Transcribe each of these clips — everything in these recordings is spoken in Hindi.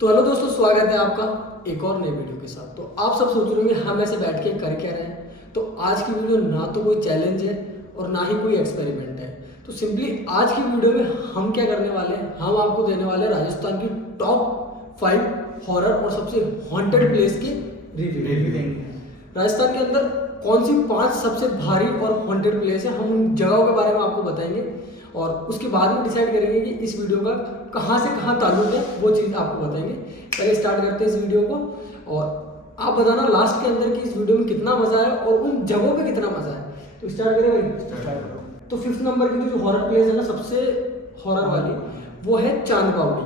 तो हेलो दोस्तों, स्वागत है आपका एक और नए वीडियो के साथ। तो आप सब सोच रहे होंगे हम ऐसे बैठ के कर क्या रहे हैं। तो आज की वीडियो ना तो कोई चैलेंज है और ना ही कोई एक्सपेरिमेंट है। तो सिंपली आज की वीडियो में हम क्या करने वाले हैं, हम आपको देने वाले हैं राजस्थान की टॉप 5 हॉरर और सबसे हॉन्टेड प्लेस के रिव्यू देंगे। राजस्थान के अंदर कौन सी 5 सबसे भारी और हॉन्टेड प्लेस है, हम उन जगहों के बारे में आपको बताएंगे और उसके बाद में डिसाइड करेंगे कि इस वीडियो का कहाँ से कहाँ ताल्लुक है, वो चीज़ आपको बताएंगे। पहले स्टार्ट करते हैं इस वीडियो को और आप बताना लास्ट के अंदर कि इस वीडियो में कितना मजा है और उन जगहों पे कितना मजा है। तो स्टार्ट करें भाई, स्टार्ट करो। तो 5th नंबर की जो हॉरर प्लेस है ना, सबसे हॉरर वाली, वो है चांद बावड़ी।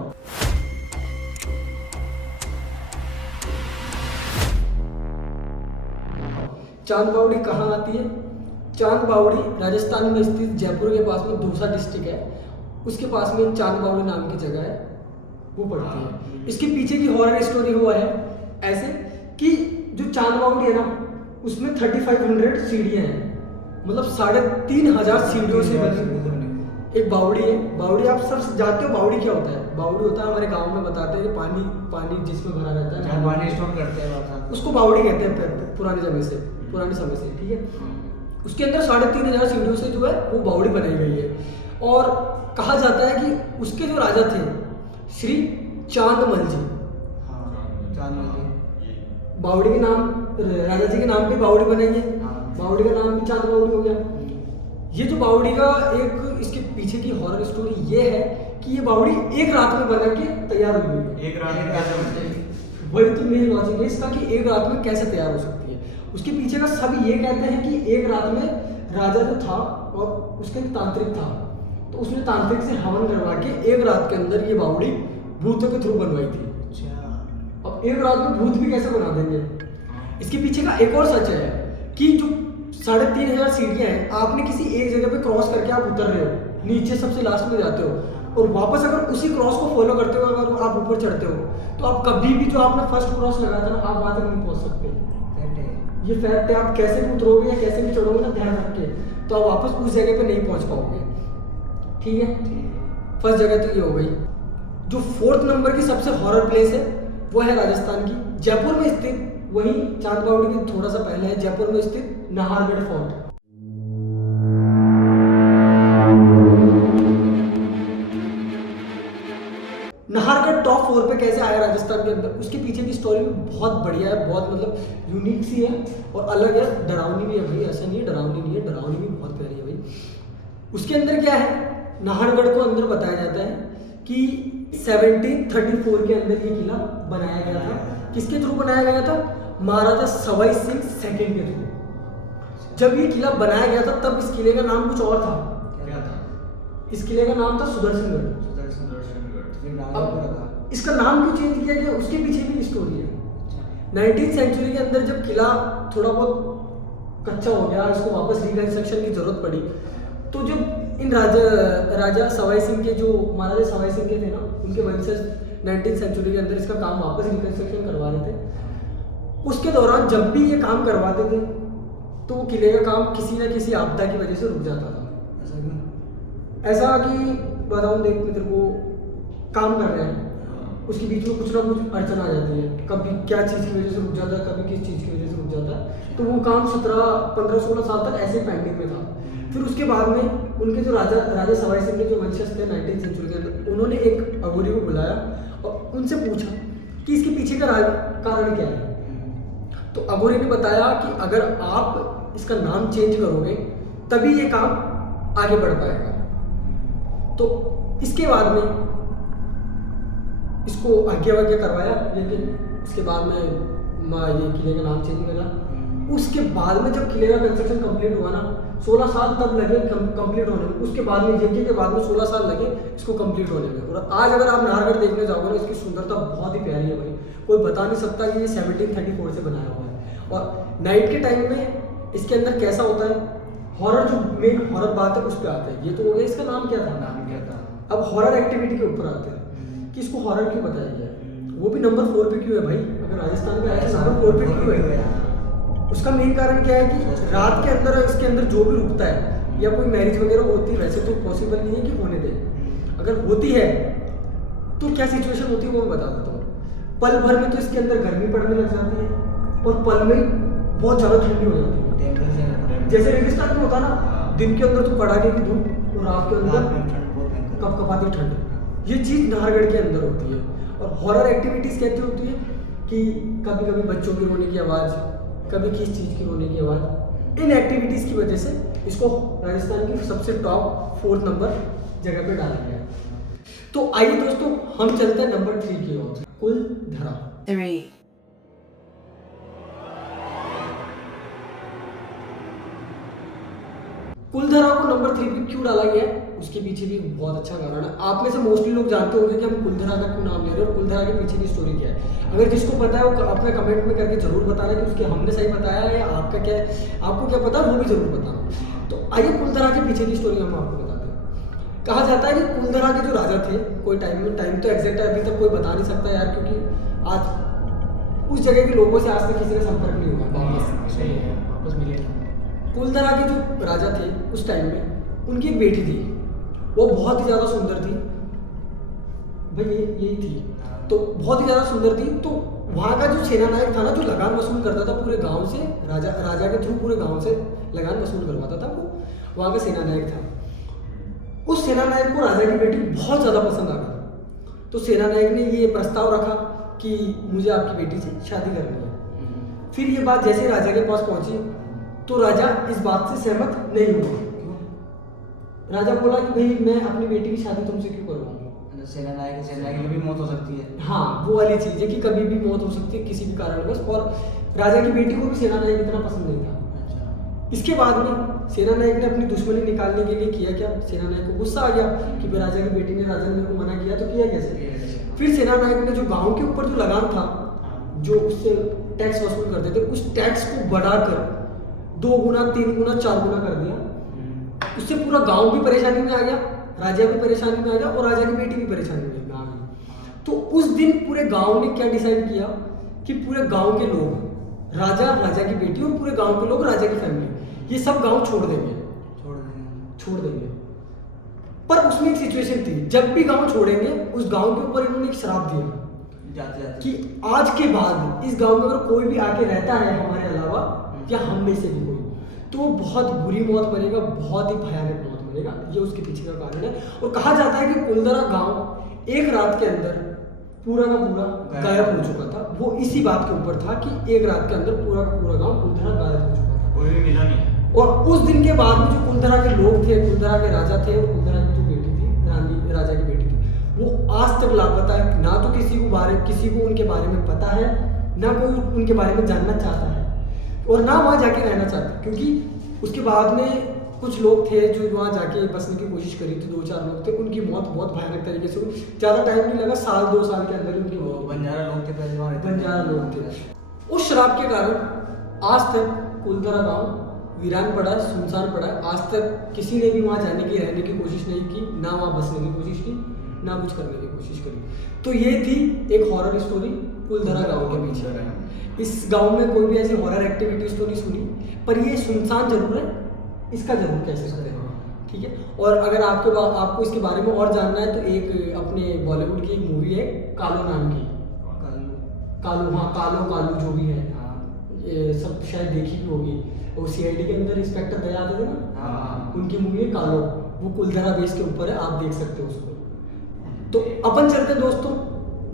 चांद बावड़ी कहाँ आती है? चांद बावड़ी राजस्थान में स्थित जयपुर के पास में दौसा डिस्ट्रिक्ट है, उसके पास में चांद बावड़ी नाम की जगह है, वो पड़ती है। इसके पीछे की हॉरर स्टोरी हुआ है ऐसे कि जो चांद बावड़ी है ना, उसमें 3500 सीढ़ियाँ हैं, मतलब 3500 सीढ़ियों से बनी एक बावड़ी है। बावड़ी आप सब जानते हो बावड़ी क्या होता है? बावड़ी होता है, हमारे गांव में बताते हैं, पानी पानी जिसमें भरा रहता है, पानी स्टोर करते हैं, उसको बावड़ी कहते हैं पुराने समय से, ठीक है। उसके अंदर 3500 सीढ़ियों से जो है वो बावड़ी बनाई गई है और कहा जाता है कि उसके जो राजा थे श्री चांदमल जी, बावड़ी के नाम, राजा जी के नाम पे बावड़ी बनाई है, बावड़ी का नाम भी चांद बावड़ी हो गया। ये जो बावड़ी का एक इसके पीछे की हॉरर स्टोरी ये है कि ये बावड़ी एक रात में बना के तैयार हुई है। एक रात में कैसे बनती है? वही तो मेन लॉजिक है इसका कि एक रात में कैसे तैयार हो सकती है। उसके पीछे का सब ये कहते हैं कि एक रात में राजा जो था और उसके तांत्रिक था, तो उसने तांत्रिक से हवन करवा के एक रात के अंदर ये बावड़ी भूतों के थ्रू बनवाई थी। अब एक रात में भूत भी कैसे बना देंगे? इसके पीछे का एक और सच है कि जो 3500 सीढ़ियाँ हैं, आपने किसी एक जगह पे क्रॉस करके आप उतर रहे हो, नीचे सबसे लास्ट में जाते हो और वापस अगर उसी क्रॉस को फॉलो करते हो, अगर आप ऊपर चढ़ते हो तो आप कभी भी जो आपने फर्स्ट क्रॉस लगाया था ना, आप वहाँ तक नहीं पहुँच सकते। ये फैक्ट है। आप कैसे भी उतरोगे या कैसे भी चढ़ोगे ना, ध्यान रख के, तो आप वापस उस जगह पे नहीं पहुँच पाओगे। ठीक है, फर्स्ट जगह तो ये हो गई। जो 4th नंबर की सबसे हॉरर प्लेस है वो है राजस्थान की जयपुर में स्थित, वहीं चांद बावड़ी के थोड़ा सा पहले है, जयपुर में स्थित नाहरगढ़ फोर्ट। नाहरगढ़ टॉप 4 पे कैसे आया राजस्थान के अंदर, उसके पीछे की स्टोरी भी बहुत बढ़िया है, बहुत मतलब यूनिक सी है और अलग है, डरावनी भी है भाई। ऐसा नहीं है डरावनी नहीं है, डरावनी भी बहुत प्यारी है भाई। उसके अंदर क्या है, नाहरगढ़ को अंदर बताया जाता है कि 1734 के अंदर ये किला बनाया गया था। किसके थ्रू बनाया गया था? महाराजा सवाई सिंह सेकंड के थ्रू। जब ये किला बनाया गया था तब इस किले का नाम कुछ और था। क्या था? इस किले का नाम था सुदर्शनगढ़। अब इसका नाम क्यों चेंज किया गया, उसके पीछे भी स्टोरी है। 19th सेंचुरी के अंदर जब किला थोड़ा बहुत कच्चा हो गया, इसको वापस रिकंस्ट्रक्शन की जरूरत पड़ी, तो जब इन राजा सवाई सिंह के, जो महाराजा सवाई सिंह के थे ना, उनके वंशज 19th सेंचुरी के अंदर इसका काम वापस रिकंस्ट्रक्शन करवा रहे थे। उसके दौरान जब भी ये काम करवाते थे तो वो किले का काम किसी न किसी आपदा की वजह से रुक जाता था। ऐसा कि बताऊँ, देख मैं तेरे को, काम कर रहे हैं, उसके बीच में कुछ ना कुछ अड़चन आ जाती है, कभी क्या चीज़ की वजह से रुक जाता है, कभी किस चीज़ की वजह से रुक जाता है, तो वो काम 17, 15, 16 साल तक ऐसे पेंडिंग में था। फिर उसके बाद में उनके जो राजा सवाई सिंह के जो वंशज थे 19th सेंचुरी के अंदर, उन्होंने एक अघोरी को बुलाया और उनसे पूछा कि इसके पीछे का कारण क्या है। तो अघोरी ने बताया कि अगर आप इसका नाम चेंज करोगे तभी ये काम आगे बढ़ पाएगा। तो इसके बाद में इसको आज्ञा करवाया, लेकिन इसके बाद में ये किले का नाम चेंज करा। उसके बाद में जब किले का कंस्ट्रक्शन कंप्लीट हुआ ना, 16 साल तब लगे कंप्लीट होने में। उसके बाद में यज्ञ के बाद में 16 साल लगे इसको कंप्लीट होने में। और आज अगर आप नाहरगढ़ देखने जाओगे ना, इसकी सुंदरता बहुत ही प्यारी है भाई। कोई बता नहीं सकता कि ये 1734 से बनाया हुआ है। और नाइट के टाइम में इसके अंदर कैसा होता है, हॉरर, जो मेन हॉरर बात है उस पर आते हैं। ये तो हो गया, इसका नाम क्या था? नाम क्या था? अब हॉरर एक्टिविटी के ऊपर आते हैं कि इसको हॉरर क्यों बताया गया है, वो भी नंबर 4 पे क्यों है भाई? अगर राजस्थान में आया नंबर 4 पे क्यों है? उसका मेन कारण क्या है कि रात के अंदर इसके अंदर जो भी रुकता है या कोई मैरिज वगैरह होती है, वैसे तो पॉसिबल नहीं है कि होने दे, अगर होती है तो क्या सिचुएशन होती है वो मैं बता देता हूँ। पल भर में तो इसके अंदर गर्मी पड़ने लग जाती है और पल में बहुत ज़्यादा ठंडी हो जाती है। टेम्परेचर जैसे रेगिस्तान में होता ना, हाँ। दिन के अंदर तो कड़ाके की धूप और रात के रात अंदर में ठंड बहुत भयंकर। कपकपाती ठंड। ये चीज़ नाहरगढ़ के अंदर होती है। और हॉरर एक्टिविटीज़ कैसी होती है कि कभी कभी बच्चों की रोने की आवाज़, कभी किस चीज़ की रोने की आवाज़। इन एक्टिविटीज़ की वजह से इसको राजस्थान की सबसे टॉप 4 नंबर जगह पे डाला गया है। तो आइए दोस्तों, हम चलते हैं नंबर 3 की ओर, कुलधरा। 3, कुलधरा को नंबर 3 पे क्यों डाला गया है, उसके पीछे भी बहुत अच्छा कारण है। आप में से मोस्टली लोग जानते होंगे कि हम कुलधरा का क्यों नाम ले रहे हैं और कुलधरा के पीछे की स्टोरी क्या है। अगर जिसको पता है वो अपने कमेंट में करके जरूर बताना कि उसके हमने सही बताया है या आपका क्या है, आपको क्या पता है वो भी जरूर बताना। तो आइए कुलधरा के पीछे की स्टोरी हम आपको बताते हैं। कहा जाता है कि कुलधरा के जो राजा थे, कोई टाइम तो एग्जैक्ट है अभी तक कोई बता नहीं सकता यार, क्योंकि आज उस जगह के लोगों से आज तक किसी का संपर्क नहीं हुआ वापस। सही है, वापस मिले नहीं। कुलधरा के जो राजा थे उस टाइम में, उनकी एक बेटी थी, वो बहुत ही ज़्यादा सुंदर थी भाई, यही थी। तो बहुत ही ज़्यादा सुंदर थी। तो वहाँ का जो सेना नायक था ना, जो लगान वसूल करता था पूरे गांव से, राजा के थ्रू पूरे गांव से लगान वसूल करवाता था, वो वहाँ का सेना नायक था। उस सेना नायक को राजा की बेटी बहुत ज़्यादा पसंद आ गई। तो सेना नायक ने ये प्रस्ताव रखा कि मुझे आपकी बेटी से शादी करनी है। फिर ये बात जैसे राजा के पास पहुंची तो राजा इस बात से सहमत नहीं हुआ। राजा बोला कि भाई मैं अपनी बेटी की शादी तुमसे क्यों करवाऊंगा। सेना नायक की भी मौत हो सकती है। हाँ, वो वाली चीज़ है कि कभी भी मौत हो सकती है किसी भी कारणवश। और राजा की बेटी को भी सेना नायक इतना पसंद नहीं था। अच्छा। इसके बाद में सेना नायक ने अपनी दुश्मनी निकालने के लिए किया क्या, सेना नायक को गुस्सा आ गया कि भाई राजा की बेटी ने, राजा ने मेरे को मना किया तो किया कैसे। फिर सेना नायक ने जो गांव के ऊपर जो लगान था, जो उससे टैक्स वसूल करते थे, उस टैक्स को बढ़ाकर 2 गुना 3 गुना 4 गुना कर दिया। उससे पूरा गांव भी परेशानी में आ गया, राजा भी परेशानी में आ गया और राजा की बेटी भी परेशानी में आ गई। तो उस दिन पूरे गांव ने क्या डिसाइड किया कि पूरे गांव के लोग, राजा की बेटी और पूरे गांव के लोग, राजा की फैमिली, ये सब गांव छोड़ देंगे। पर उसमें एक सिचुएशन थी, जब भी गांव छोड़ेंगे उस गांव के ऊपर इन्होंने एक श्राप दिया जाते कि आज के बाद इस गांव में अगर कोई भी आके रहता है हमारे अलावा या हम में से भी कोई, तो वो बहुत बुरी मौत मरेगा, बहुत ही भयानक मौत मरेगा। ये उसके पीछे का कारण है। और कहा जाता है कि कुलधरा गांव एक रात के अंदर पूरा का पूरा गायब हो चुका था। वो इसी बात के ऊपर था कि एक रात के अंदर पूरा का पूरा गांव कुलधरा गायब हो चुका था, कोई भी मिला नहीं। और उस दिन के बाद में जो कुलधरा के लोग थे, कुलधरा के राजा थे और कुलधरा की जो बेटी थी, राजा की बेटी थी, वो आज तक लापता है। ना तो किसी को उनके बारे में पता है, ना कोई उनके बारे में जानना चाहता है और ना वहाँ जाके रहना चाहता, क्योंकि उसके बाद में कुछ लोग थे जो वहाँ जाके बसने की कोशिश करी थी, 2-4 लोग थे, उनकी मौत बहुत भयानक तरीके से हुई। ज़्यादा टाइम नहीं लगा, 1-2 साल के अंदर उनकी वो बंजारा लोग थे पहले वहाँ रहते थे। बंजारा लोग थे। उस शराब के कारण आज तक कुलधरा गांव वीरान पड़ा है, सुनसान पड़ा है। आज तक किसी ने भी वहाँ जाने की, रहने की कोशिश नहीं की, ना वहाँ बसने की कोशिश की, ना कुछ करने की कोशिश करी। तो ये थी एक हॉरर स्टोरी कुलधरा गांव के पीछे। इस गांव में कोई भी ऐसी हॉरर एक्टिविटीज तो नहीं सुनी, पर ये सुनसान जरूर है, इसका जरूर कह सकते हैं। ठीक है। और अगर आपको इसके बारे में और जानना है तो एक अपने बॉलीवुड की एक मूवी है कालो नाम की, कालो जो भी है, ये सब शायद देखी भी होगी। और CID के अंदर इंस्पेक्टर दया आते थे ना, उनकी मूवी है कालो, वो कुलधरा बेस के ऊपर है, आप देख सकते हो उसको। तो अपन चलते दोस्तों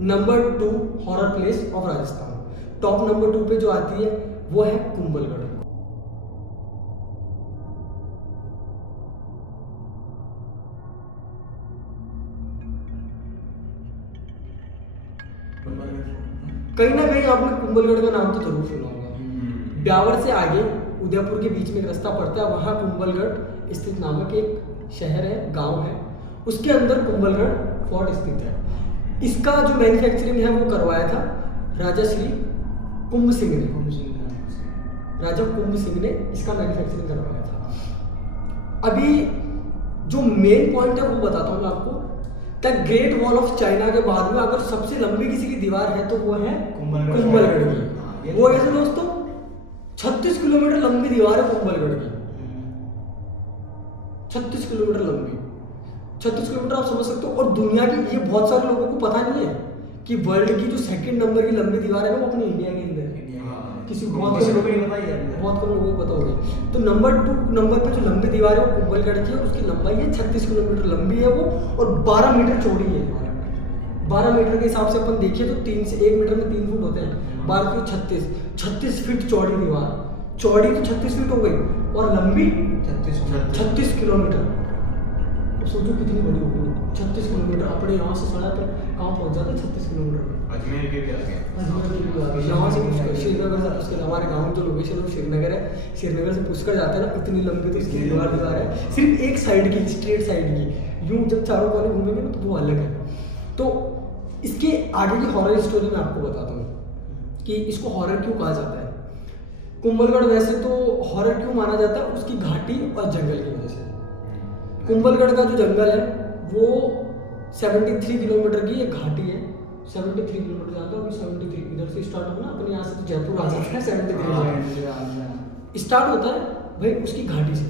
number 2 horror place of Rajasthan. Top number 2 पे जो आती है वो है कुंभलगढ़। कहीं ना कहीं आपने कुंभलगढ़ का नाम तो जरूर सुना होगा। ब्यावर से आगे उदयपुर के बीच में एक रास्ता पड़ता है, वहाँ कुंभलगढ़ स्थित नामक एक शहर है, गांव है, उसके अंदर कुंभलगढ़ फोर्ट स्थित है। इसका जो मैन्युफैक्चरिंग है वो करवाया था राजा श्री कुंभ सिंह ने। राजा कुंभ सिंह ने इसका मैन्युफैक्चरिंग करवाया था। अभी जो मेन पॉइंट है वो बताता हूँ मैं आपको। The great wall of China के बाद में अगर सबसे लंबी किसी की दीवार है तो वो है कुंभलगढ़ की। वो कैसे दोस्तों? 36 किलोमीटर लंबी दीवार है कुंभलगढ़ की। 36 किलोमीटर लंबी, 36 किलोमीटर आप समझ सकते हो। और दुनिया की, ये बहुत सारे लोगों को पता नहीं है कि वर्ल्ड की जो सेकंड नंबर की लंबी दीवार है ना, वो अपनी इंडिया के अंदर है। किसी बहुत किसी कम को भी नहीं पता ही है। बहुत कम लोगों को पता होगा। तो नंबर पे जो लंबी दीवार है वो कुंभलगढ़ की है। उसकी लंबाई है 36 किलोमीटर लंबी है वो, और 12 मीटर चौड़ी है। 12 मीटर के हिसाब से अपन देखिए तो 3 से 1 मीटर में 3 फुट होते हैं, 12 की 36 फीट चौड़ी दीवार। चौड़ी तो 36 फीट हो गई और लंबी 36 किलोमीटर। अब सोचो कितनी बड़ी होगी 36 किलोमीटर। अपने यहाँ से सड़क पर कहाँ पहुँच जाता है 36 किलोमीटर में? अजमेर के भी आगे। अजमेर के भी आगे। यहाँ से श्रीनगर से पुष्कर, हमारे गाँव जो लोकेशन है श्रीनगर है, श्रीनगर से पुष्कर जाते हैं ना, इतनी लंबी तो इसकी दीवार है, सिर्फ एक साइड की, स्ट्रेट साइड की। यूँ जब चारों कोने घूमेंगे ना तो वो अलग है। तो इसके आगे की हॉरर स्टोरी मैं आपको बताता हूँ कि इसको हॉरर क्यों कहा जाता है। कुंभलगढ़ वैसे तो हॉरर क्यों माना जाता है, उसकी घाटी और जंगल की वजह से। कुंभलगढ़ का जो जंगल है वो 73 किलोमीटर की एक घाटी है। 73 किलोमीटर जानता हूँ, 73 इधर से स्टार्ट होना, अपने यहाँ से तो जयपुर आ जाता है 73 स्टार्ट होता है भाई उसकी घाटी से।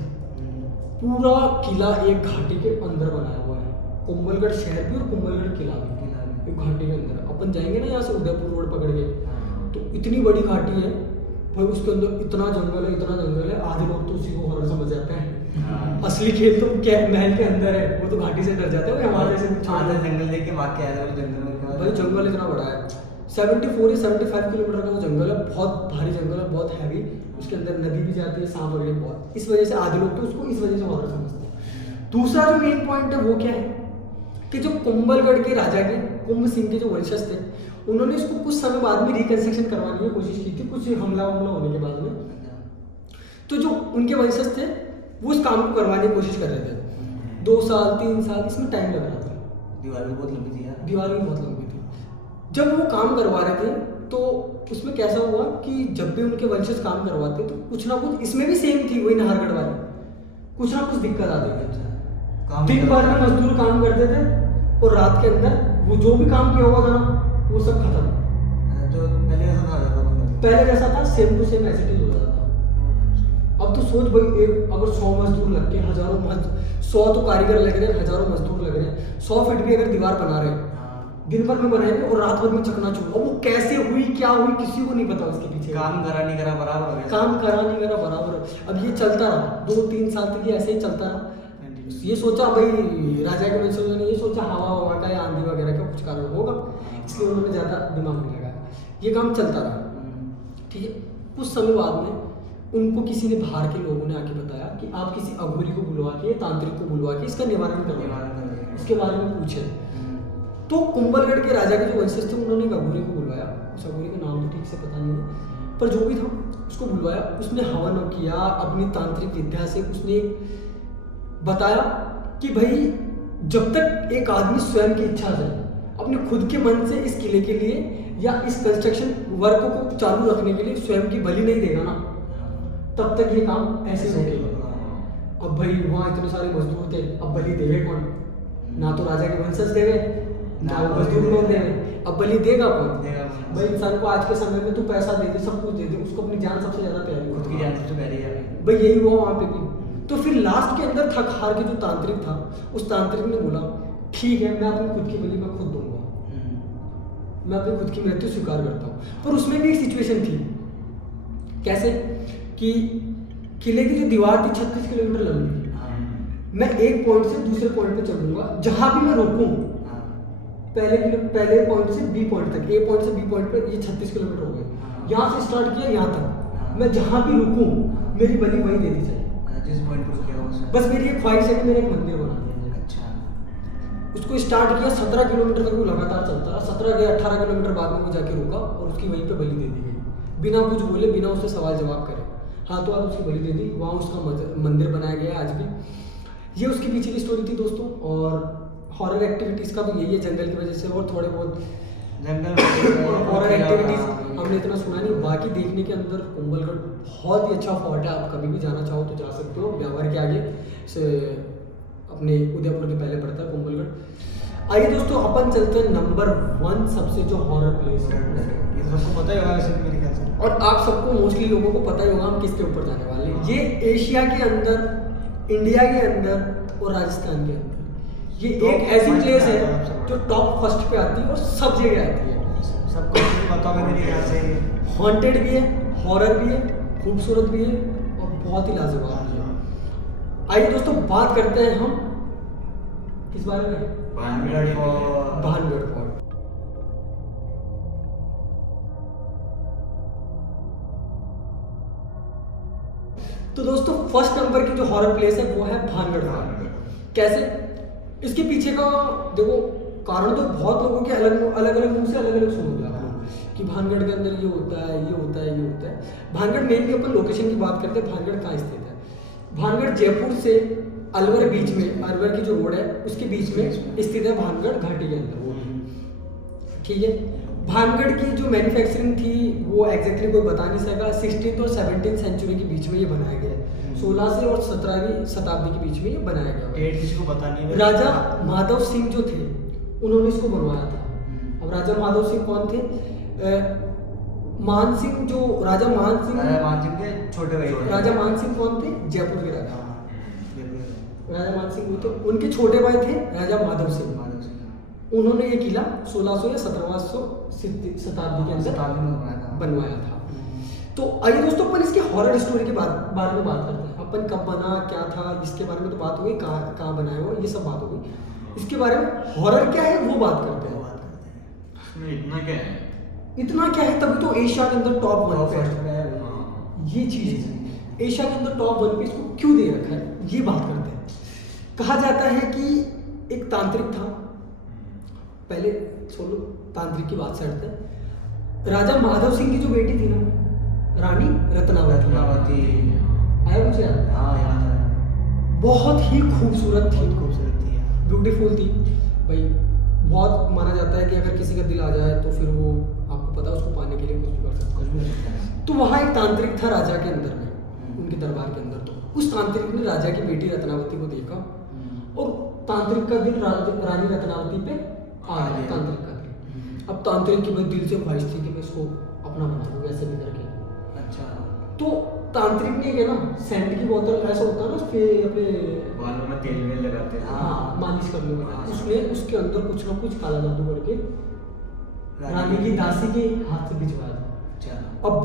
पूरा किला एक घाटी के अंदर बनाया हुआ है, कुंभलगढ़ शहर भी और कुंभलगढ़ किला भी एक घाटी के अंदर। अपन जाएंगे ना यहाँ से उदयपुर रोड पकड़ के, तो इतनी बड़ी घाटी है भाई, उसके अंदर इतना जंगल है, इतना जंगल है। आधे लोग तो उसी को हॉरर समझ जाते हैं। असली खेल तो क्या महल के अंदर है, वो तो घाटी से डर जाते हैं हमारे जैसे। जंगल देख के भाग के आया था जंगल में। भाई जंगल इतना बड़ा है, 74 या 75 किलोमीटर का वो जंगल है, बहुत भारी जंगल है, बहुत हैवी। उसके अंदर नदी भी जाती है, सांप वगैरह बहुत। इस वजह से आधे लोग तो उसको इस वजह से हॉरर समझते हैं। दूसरा जो मेन पॉइंट है वो क्या है कि जो कुंभलगढ़ के राजा के, कुंभ सिंह के जो वंशज थे, उन्होंने इसको कुछ समय बाद में रिकंस्ट्रक्शन करवाने की कोशिश की थी, कुछ हमला होने के बाद में। तो जो उनके वंशज थे वो इस काम को करवाने की कोशिश कर रहे थे। 2 साल 3 साल इसमें टाइम लग रहा था। दीवार भी बहुत लंबी थी यार। दीवार भी बहुत लंबी थी। जब वो काम करवा रहे थे तो उसमें कैसा हुआ कि जब भी उनके वंशज काम करवाते तो कुछ ना कुछ, इसमें भी सेम थी वही नाहरगढ़ वाली, कुछ ना कुछ दिक्कत आती थी। दिन भर में मजदूर काम करते थे और रात के अंदर वो जो भी काम किया हुआ था ना वो सब खत्म। तो पहले जैसा था सेम टू सेम ऐसे ही हो जाता था। अब तो सोच भाई, एक अगर 100 मजदूर लग के 100 तो कारीगर लग रहे हैं, 1000 मजदूर लग रहे हैं, 100 फीट भी अगर दीवार बना रहे हैं, दिन भर में बनाएंगे और रात भर में चकनाचूर। और वो कैसे हुई, क्या हुई, किसी को नहीं पता उसके पीछे। काम करा नहीं करा बराबर हो गया। काम करा नहीं करा बराबर। अब ये चलता रहा 2-3 साल तक, ये ऐसे ही चलता रहा। ये सोचा भाई राजा के वंशजों ने, ये सोचा हवा का या आंधी वगैरह का कुछ कारण होगा, इसलिए उन्होंने ज़्यादा दिमाग नहीं लगाया। ये काम चलता रहा, ठीक है। कुछ समय बाद में उनको किसी ने, बाहर के लोगों ने आके बताया कि आप किसी अघोरी को बुलवा के, तांत्रिक को बुलवा के इसका निवारण करवाएं, इसके बारे में पूछे। तो कुंभलगढ़ के राजा के जो वंशज थे उन्होंने एक अघोरी को बुलवाया। उस अघोरी का नाम तो ठीक से पता नहीं है, पर जो भी था उसको बुलवाया। उसने हवन किया अपनी तांत्रिक विद्या से। उसने बताया कि भाई जब तक एक आदमी स्वयं की इच्छा से, अपने खुद के मन से इस किले के लिए या इस कंस्ट्रक्शन वर्क को चालू रखने के लिए स्वयं की बलि नहीं देगा ना, तब तक ये काम ऐसे होगा। अब भाई वहाँ इतने सारे मजदूर थे, अब बलि देवे कौन? ना तो राजा के वंशज देवे, ना वो मजदूर लोग देवे। अब बलि देगा कौन? भाई इंसान को आज के समय में तू पैसा दे दे, सब कुछ दे दे, उसको अपनी जान सबसे ज्यादा प्यारी, खुद की जान सबसे प्यारी है भाई। यही हुआ वहाँ पे भी। तो फिर लास्ट के अंदर थक हार के जो तांत्रिक था, उस तांत्रिक ने बोला ठीक है, मैं अपनी खुद की बलि मैं खुद दूंगा, मैं अपनी खुद की मृत्यु स्वीकार करता हूँ। पर उसमें भी एक सिचुएशन थी। कैसे कि किले की जो दीवार थी 36 किलोमीटर लंबी, मैं एक पॉइंट से दूसरे पॉइंट पे चलूंगा, जहां भी मैं रोकूं, पहले पॉइंट से बी पॉइंट तक, ए पॉइंट से बी पॉइंट पे, ये 36 किलोमीटर हो गए। यहाँ से स्टार्ट किया यहाँ तक, मैं जहां भी रुकूं मेरी बलि वहीं दे दी जाए। जिस पॉइंट पर रुके हो बस मेरी एक ख्वाहिश है कि मेरे एक मंदिर बना दिया। अच्छा। उसको स्टार्ट किया 17 किलोमीटर तक वो लगातार चलता रहा। 17 या 18 किलोमीटर बाद में वो जाके रुका और उसकी वहीं पे बलि दे दी गई, बिना कुछ बोले, बिना उससे सवाल जवाब करे। हाथों हाथ उसकी बलि दे दी। वहाँ उसका मंदिर बनाया गया है आज भी। ये उसके पीछे की स्टोरी थी दोस्तों। और हॉरर एक्टिविटीज़ का तो यही है, जंगल की वजह से, और थोड़े बहुत जंगल हॉरर एक्टिविटीज़ हमने इतना सुना नहीं। बाकी देखने के अंदर कुंभलगढ़ बहुत ही अच्छा फोर्ट है, आप कभी भी जाना चाहो तो जा सकते हो। व्यापार के आगे से अपने उदयपुर के पहले पड़ता है कुंभलगढ़। आइए दोस्तों, अपन चलते हैं नंबर 1 सबसे जो हॉरर प्लेस है। ये तो सबको पता ही होगा वैसे मेरे ख्याल से, और आप सबको मोस्टली लोगों को पता ही होगा हम किसके ऊपर जाने वाले हैं। ये एशिया के अंदर, इंडिया के अंदर और राजस्थान के अंदर ये Top एक ऐसी first प्लेस पे है आता है सबसे जो बड़ा। टॉप फर्स्ट पे आती है और सब जगह आती है। सबको पता होगा मेरे ख्याल से। हॉन्टेड भी है, हॉरर भी है, खूबसूरत भी है और बहुत ही लाजवाब भी है। आइए दोस्तों बात करते हैं हम किस बारे में, भानगढ़ फॉर भानगढ़ फोर्ट। तो दोस्तों फर्स्ट नंबर की जो हॉरर प्लेस है वो है भानगढ़ फोर्ट। कैसे, इसके पीछे का देखो कारण तो बहुत लोगों के अलग अलग अलग मुंह से अलग अलग सुनोगे आप लोग कि भानगढ़ के अंदर ये होता है, ये होता है, ये होता है। भानगढ़ मेनली अपन लोकेशन की बात करते हैं, भानगढ़ कहाँ स्थित है। भानगढ़ जयपुर से अलवर बीच में, अलवर की जो रोड है उसके बीच में स्थित है भानगढ़ घाटी के अंदर वो, ठीक है। भानगढ़ की जो मैन्युफैक्चरिंग थी वो एग्जैक्टली कोई बता नहीं सका। 16th और 17th सेंचुरी के बीच में ये बनाया गया है, 16 से और 17वीं शताब्दी के बीच में ये बनाया गया है। डेट किसी को पता नहीं है। राजा माधव सिंह जो थे उन्होंने इसको बनवाया था। अब राजा माधव सिंह कौन थे? मान सिंह, जो राजा मान सिंह, राजा मान सिंह के छोटे भाई थे। राजा मान सिंह कौन थे? जयपुर के राजा। हाँ, जयपुर। राजा मान सिंह वो तो उनके छोटे भाई थे राजा माधव सिंह। माधव सिंह। उन्होंने ये किला 1600 या 1700 शताब्दी के अंदर शताब्दी में बनाया था। बनवाया था। तो आइए दोस्तों अपन इसकी हॉरर स्टोरी के बारे में बात करते हैं। अपन कब बना, क्या था, इसके बारे में तो बात हो गई, कहाँ बनाया हुआ, ये सब बात हो गई। इसके बारे में हॉरर क्या है वो बात करते हैं। इसमें इतना क्या है? इतना क्या है, तभी तो एशिया के अंदर टॉप 1 पे फर्स्ट है। में है। हाँ। ये चीज है, एशिया के अंदर टॉप 1 पे इसको क्यों दे रखा है, ये बात करते हैं। कहा जाता है कि एक तांत्रिक था, पहले छोड़ो तांत्रिक की बात से हटते हैं। राजा माधव सिंह की जो बेटी थी ना, रानी रत्नावती, रत्नावती। आया मुझे याद, हाँ याद है। बहुत ही खूबसूरत थी, बहुत खूबसूरत थी। ब्यूटीफुल थी भाई। बहुत माना जाता है कि अगर किसी का दिल आ जाए तो फिर वो, आपको पता है, उसको पाने के लिए कुछ भी कर सकता कुछ है। भी हो सकता है। तो वहाँ एक तांत्रिक था राजा के अंदर में, उनके दरबार के अंदर। तो उस तांत्रिक ने राजा की बेटी रत्नावती को देखा और तांत्रिक का दिल रानी रत्नावती पे आ गया। तांत्रिक का दिल, अब तांत्रिक की भाई दिल से ख्वाहिश थी कि मैं इसको अपना बना दूँ ऐसे भी करके। अच्छा। तो तांत्रिक ने क्या ना, सेंट की बोतल ऐसा होता है ना, उस पे अपने बालों में तेल वेल लगाते हैं। हाँ मालिश करने वाला, हाँ। उसने उसके अंदर कुछ ना कुछ काला जादू करके रानी की दासी के हाथ से भिजवाया था। अच्छा। अब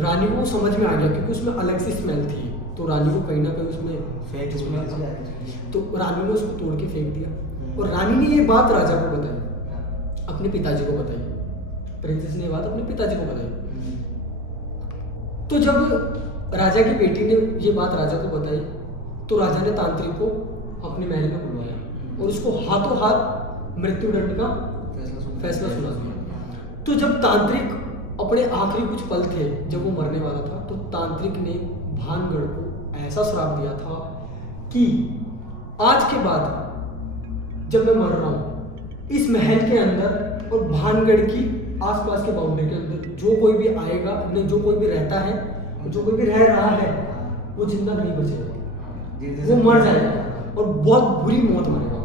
रानी को समझ में आ गया क्योंकि उसमें अलग सी स्मेल थी, तो रानी को कहीं ना कहीं उसमें फेक स्मेल से आ रही थी। तो रानी ने उसको तोड़ के फेंक दिया। और रानी ने ये बात राजा को बताई, अपने पिताजी को बताई। प्रिंसेस ने ये बात अपने पिताजी को बताई। तो जब राजा की बेटी ने ये बात राजा को बताई तो राजा ने तांत्रिक को अपने महल में बुलवाया और उसको हाथों हाथ मृत्युदंड का फैसला सुना दिया। तो जब तांत्रिक अपने आखिरी कुछ पल थे, जब वो मरने वाला था, तो तांत्रिक ने भानगढ़ को ऐसा श्राप दिया था कि आज के बाद जब मैं मर रहा हूँ, इस महल के अंदर और भानगढ़ की आसपास के बाउंड्री के अंदर जो कोई भी आएगा, नहीं जो कोई भी रहता है, जो कोई भी रह रहा है, वो जिंदा नहीं बचेगा, वो मर जाएगा और बहुत बुरी मौत मरेगा।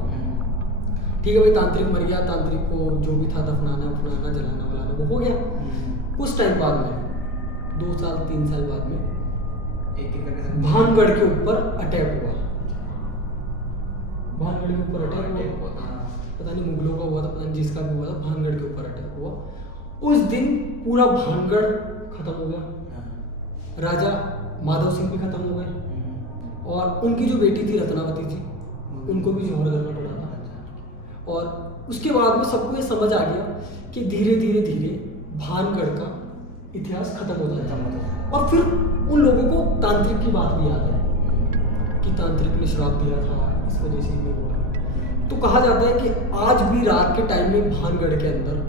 ठीक है भाई, तांत्रिक मर गया, तांत्रिक को जो भी था दफनाना फनाना जलाना वलाना वो हो गया। कुछ टाइम बाद में 2 साल 3 साल बाद में एक एक करके भानगढ़ के ऊपर अटैक हुआ। भानगढ़ के ऊपर अटैक हुआ, पता नहीं मुगलों का हुआ था, पता नहीं जिसका भी हुआ था, भानगढ़ के ऊपर अटैक हुआ। उस दिन पूरा भानगढ़ खत्म हो गया, राजा माधव सिंह भी खत्म हो गए और उनकी जो बेटी थी रत्नावती जी, उनको भी जोहर करना पड़ा था। और उसके बाद में सबको ये समझ आ गया कि धीरे धीरे धीरे भानगढ़ का इतिहास खत्म हो जाता है। और फिर उन लोगों को तांत्रिक की बात भी याद है कि तांत्रिक ने श्राप दिया था, इस वजह से ये हुआ। तो कहा जाता है कि आज भी रात के टाइम में भानगढ़ के अंदर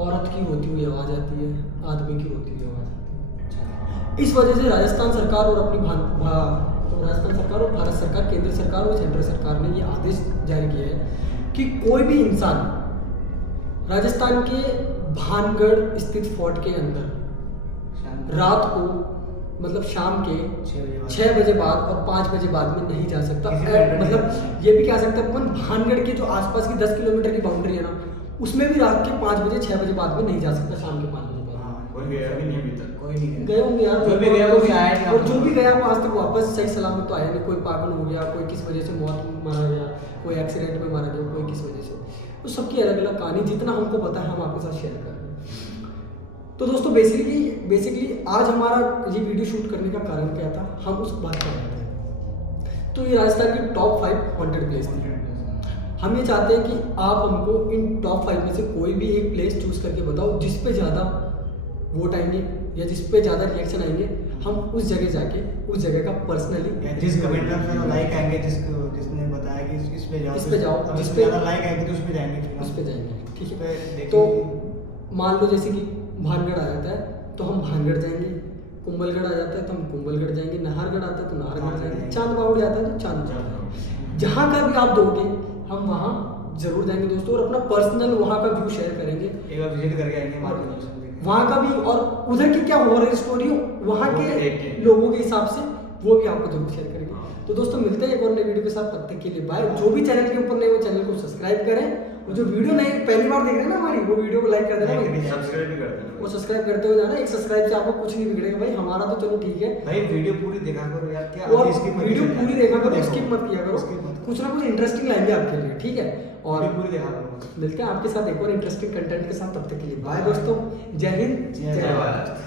औरत की रोती हुई आवाज़ आती है, आदमी की रोती हुई आवाज़ आती है। इस वजह से राजस्थान सरकार और राजस्थान सरकार और भारत सरकार, केंद्र सरकार और सेंट्रल सरकार ने ये आदेश जारी किया है कि कोई भी इंसान राजस्थान के भानगढ़ स्थित फोर्ट के अंदर रात को, मतलब शाम के 6 बजे बाद और 5 बजे बाद में नहीं जा सकता। मतलब ये भी कह सकते हैं अपन, भानगढ़ के जो आसपास की 10 किलोमीटर की बाउंड्री है ना, उसमें भी रात के 5 बजे 6 बजे बाद में नहीं जा सकता, शाम के 5 बजे बाद। कोई गया भी नहीं अभी तक। कोई नहीं गए होंगे यार, जो भी गया वो भी आया नहीं और जो भी गया वो आज तक वापस सही सलामत तो आया नहीं। कोई पागल हो गया, कोई किस वजह से मौत मारा गया, कोई एक्सीडेंट में मारा गया, कोई किस वजह से। तो सबकी अलग अलग कहानी, जितना हमको पता है हम आपके साथ शेयर कर रहे हैं। तो दोस्तों बेसिकली आज हमारा ये वीडियो शूट करने का कारण क्या था, हम उस बात कर रहे थे। तो ये राजस्थान की टॉप 5 हॉन्टेड प्लेस थी। हम ये चाहते हैं कि आप हमको इन टॉप 5 में से कोई भी एक प्लेस चूज करके बताओ जिस पे ज़्यादा वोट आएंगे या जिस पे ज़्यादा रिएक्शन आएंगे, हम उस जगह जाके उस जगह का पर्सनली या जिस कमेंट में लाइक आएंगे, जिसने बताया कि इस पे जाओ, इस पे जाओ, अब जिस जिस पे- पे ज्यादा लाइक आएंगे तो उस पे जाएंगे, उस पे जाएंगे, ठीक उस है। पे देखेंगे। तो मान लो जैसे कि भानगढ़ आ जाता है तो हम भानगढ़ जाएंगे, कुंभलगढ़ आ जाता है तो हम कुंभलगढ़ जाएंगे, नाहरगढ़ आता है तो नाहरगढ़ जाएंगे, चांद बावड़ी आता है तो चांद जाएंगे। जहाँ का भी आप दोगे हम वहाँ जरूर जाएंगे दोस्तों, और अपना पर्सनल वहाँ का व्यू शेयर करेंगे, एक बार विजिट करके आएंगे मार्केट में। वहाँ का भी, और उधर की क्या हो रही स्टोरी वहाँ वो भी के देखेंगे। लोगों के हिसाब से वो भी आपको जरूर शेयर करेंगे। तो दोस्तों मिलते हैं एक और नई वीडियो के साथ, तब तक के लिए बाय। जो भी चैनल के ऊपर नए वो चैनल को सब्सक्राइब करें, और जो वीडियो नई पहली बार देख रहे हैं ना हमारी, वो वीडियो को लाइक कर देना भाई। सब्सक्राइब भी कर देना वो सब्सक्राइब करते हुए जाना, एक सब्सक्राइब से आपको कुछ नहीं बिगड़ेगा भाई, हमारा तो चलो ठीक है। भाई वीडियो पूरी देखा करो यार, क्या और आधी skip मत वीडियो किया पूरी करो। देखा करो, देखो, स्किप मत किया करो, skip मत कुछ ना कुछ इंटरेस्टिंग लाएंगे आपके लिए, ठीक है। और वीडियो पूरी देखा करो। मिलते हैं आपके साथ एक और इंटरेस्टिंग कंटेंट के साथ, तब तक के लिए बाय दोस्तों, जय हिंद जय जय भारत। भारत।